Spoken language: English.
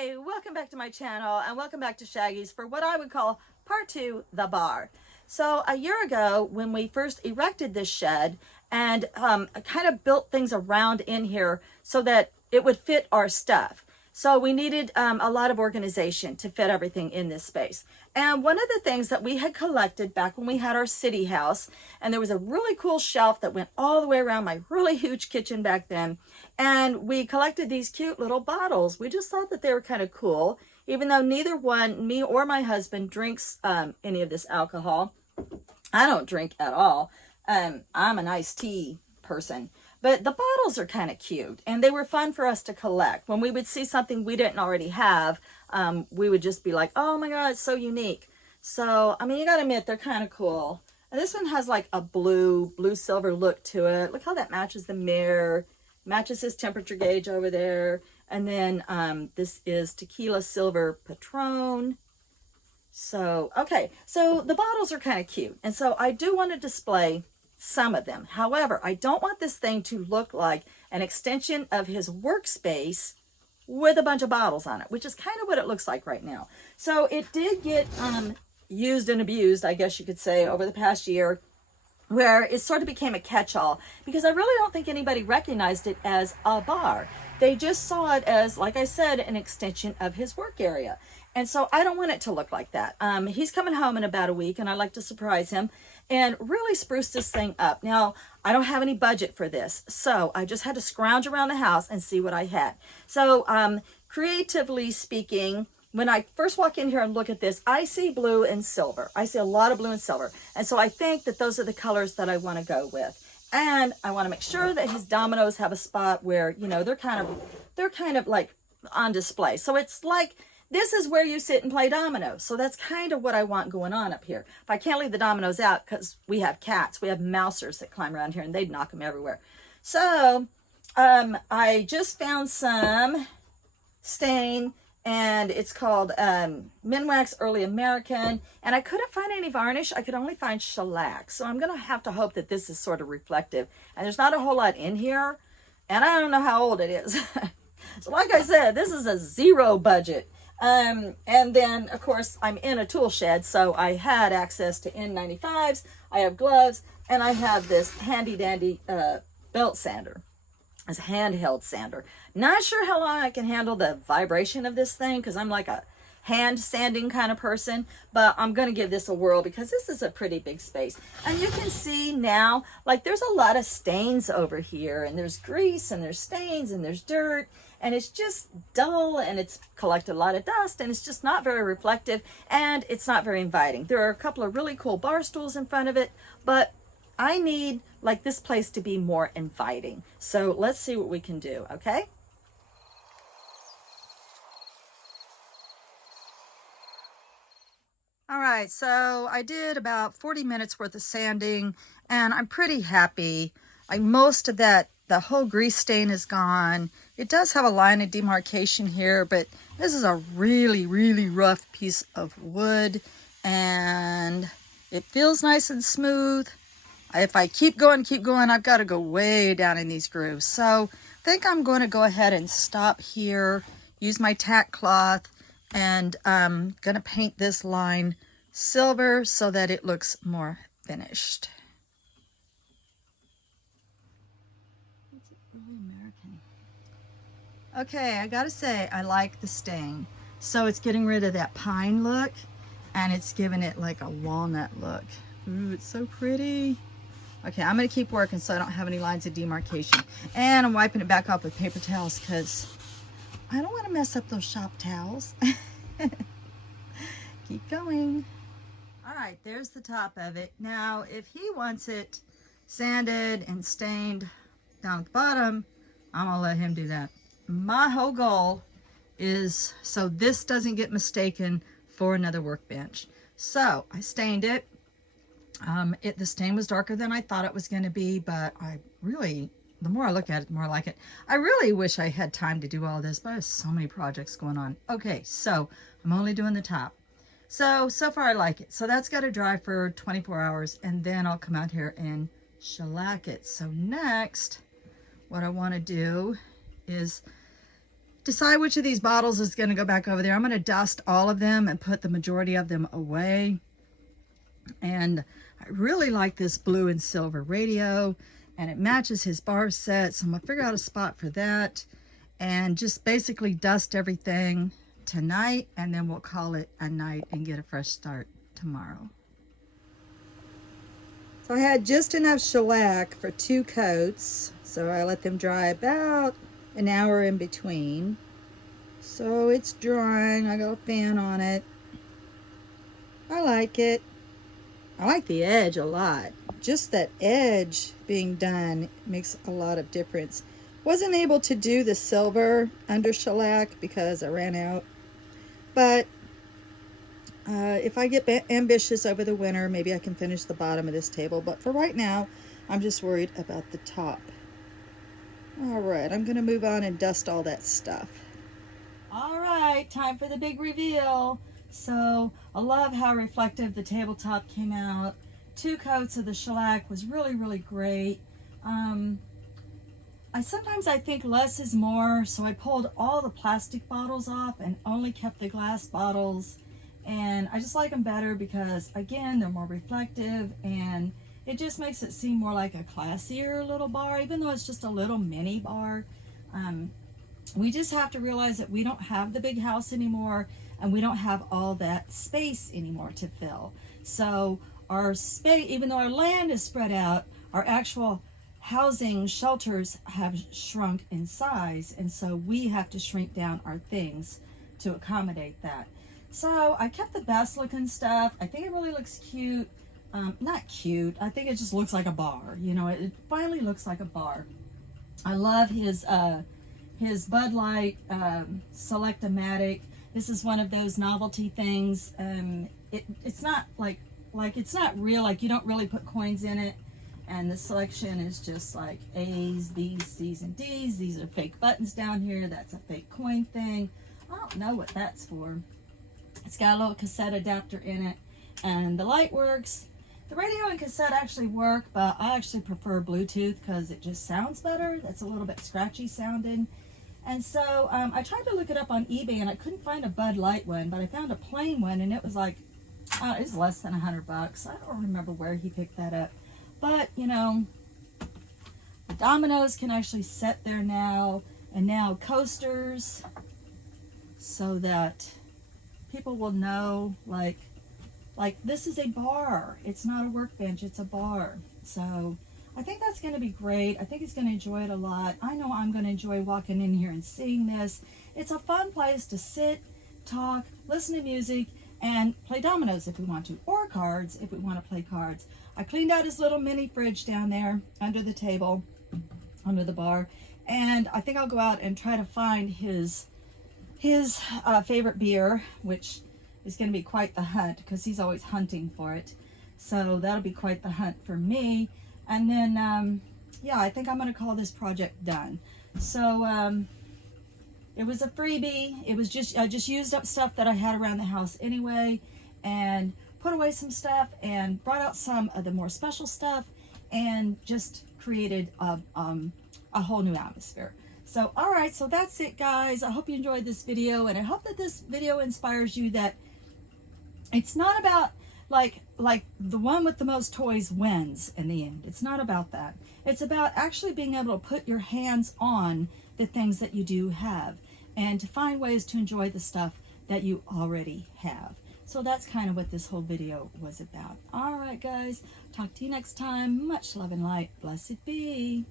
Hey, welcome back to my channel and welcome back to Shaggy's for what I would call part 2, the bar. So a year ago when we first erected this shed and kind of built things around in here so that it would fit our stuff. So we needed a lot of organization to fit everything in this space. And one of the things that we had collected back when we had our city house, and there was a really cool shelf that went all the way around my really huge kitchen back then. And we collected these cute little bottles. We just thought that they were kind of cool, even though neither one, me or my husband, drinks any of this alcohol. I don't drink at all. I'm an iced tea person. But the bottles are kind of cute, and they were fun for us to collect. When we would see something we didn't already have, we would just be like, oh my God, it's so unique. So, I mean, you gotta admit, they're kind of cool. And this one has like a blue silver look to it. Look how that matches the mirror, matches his temperature gauge over there. And then this is Tequila Silver Patron. So, okay, so the bottles are kind of cute. And so I do want to display some of them. However, I don't want this thing to look like an extension of his workspace with a bunch of bottles on it, which is kind of what it looks like right now. So it did get used and abused, I guess you could say, over the past year, where it sort of became a catch-all, because I really don't think anybody recognized it as a bar. They just saw it as, like I said, an extension of his work area. And so I don't want it to look like that. He's coming home in about a week, and I'd like to surprise him and really spruce this thing up. Now, I don't have any budget for this, so I just had to scrounge around the house and see what I had. So creatively speaking, when I first walk in here and look at this, I see blue and silver. I see a lot of blue and silver. And so I think that those are the colors that I want to go with. And I want to make sure that his dominoes have a spot where, you know, they're kind of like on display. So it's like, this is where you sit and play dominoes. So that's kind of what I want going on up here. If I can't leave the dominoes out, because we have cats, we have mousers that climb around here and they'd knock them everywhere. So I just found some stain, and it's called Minwax Early American, and I couldn't find any varnish. I could only find shellac. So I'm going to have to hope that this is sort of reflective. And there's not a whole lot in here, and I don't know how old it is. So like I said, this is a zero budget. And then, of course, I'm in a tool shed, so I had access to N95s, I have gloves, and I have this handy-dandy belt sander. It's a handheld sander. Not sure how long I can handle the vibration of this thing, because I'm like a hand sanding kind of person, but I'm going to give this a whirl because this is a pretty big space. And you can see now, like, there's a lot of stains over here, and there's grease, and there's stains, and there's dirt, and it's just dull, and it's collected a lot of dust, and it's just not very reflective, and it's not very inviting. There are a couple of really cool bar stools in front of it, but I need like this place to be more inviting. So let's see what we can do, okay? All right, so I did about 40 minutes worth of sanding, and I'm pretty happy. Most of that, the whole grease stain is gone. It does have a line of demarcation here, but this is a really, really rough piece of wood, and it feels nice and smooth. If I keep going, I've got to go way down in these grooves. So I think I'm going to go ahead and stop here, use my tack cloth, and I'm going to paint this line silver so that it looks more finished. Okay, I gotta say, I like the stain. So it's getting rid of that pine look, and it's giving it like a walnut look. Ooh, it's so pretty. Okay, I'm gonna keep working so I don't have any lines of demarcation. And I'm wiping it back off with paper towels because I don't want to mess up those shop towels. Keep going. All right, there's the top of it. Now, if he wants it sanded and stained down at the bottom, I'm gonna let him do that. My whole goal is so this doesn't get mistaken for another workbench. So I stained it. The stain was darker than I thought it was going to be, but the more I look at it, the more I like it. I really wish I had time to do all this, but I have so many projects going on. Okay, so I'm only doing the top. So far I like it. So that's got to dry for 24 hours, and then I'll come out here and shellac it. So next, what I want to do is decide which of these bottles is going to go back over there. I'm going to dust all of them and put the majority of them away. And I really like this blue and silver radio, and it matches his bar set, so I'm going to figure out a spot for that and just basically dust everything tonight, and then we'll call it a night and get a fresh start tomorrow. So I had just enough shellac for 2 coats, so I let them dry about an hour in between. So it's drying. I got a fan on it. I like it. I like the edge a lot. Just that edge being done makes a lot of difference. Wasn't able to do the silver under shellac because I ran out. But if I get ambitious over the winter, maybe I can finish the bottom of this table. But for right now, I'm just worried about the top. All right, I'm gonna move on and dust all that stuff. All right, time for the big reveal. So I love how reflective the tabletop came out. 2 coats of the shellac was really, really great. Sometimes I think less is more, so I pulled all the plastic bottles off and only kept the glass bottles. And I just like them better because, again, they're more reflective, and it just makes it seem more like a classier little bar, even though it's just a little mini bar. We just have to realize that we don't have the big house anymore, and we don't have all that space anymore to fill. So our space, even though our land is spread out, our actual housing shelters have shrunk in size, and so we have to shrink down our things to accommodate that. So I kept the best looking stuff. I think it really looks cute. Not cute, I think it just looks like a bar. You know, it finally looks like a bar. I love his Bud Light Select-O-Matic. This is one of those novelty things. It's not like it's not real, like you don't really put coins in it. And the selection is just like A's, B's, C's, and D's. These are fake buttons down here. That's a fake coin thing. I don't know what that's for. It's got a little cassette adapter in it. And the light works. The radio and cassette actually work, but I actually prefer Bluetooth because it just sounds better. That's a little bit scratchy sounding. And so I tried to look it up on eBay, and I couldn't find a Bud Light one, but I found a plain one, and it was like, it was less than $100. I don't remember where he picked that up. But, you know, the dominoes can actually set there now, and now coasters, so that people will know, like this is a bar. It's not a workbench, it's a bar. So I think that's going to be great. I think he's going to enjoy it a lot. I know I'm going to enjoy walking in here and seeing this. It's a fun place to sit, talk, listen to music, and play dominoes if we want to, or cards if we want to play cards. I cleaned out his little mini fridge down there under the table, under the bar, and I think I'll go out and try to find his favorite beer, which is going to be quite the hunt because he's always hunting for it. So that'll be quite the hunt for me. And then, yeah, I think I'm going to call this project done. So it was a freebie. It was just, I just used up stuff that I had around the house anyway, and put away some stuff and brought out some of the more special stuff and just created a whole new atmosphere. So, all right, so that's it, guys. I hope you enjoyed this video, and I hope that this video inspires you that it's not about like the one with the most toys wins in the end. It's not about that. It's about actually being able to put your hands on the things that you do have and to find ways to enjoy the stuff that you already have. So that's kind of what this whole video was about. All right, guys. Talk to you next time. Much love and light. Blessed be.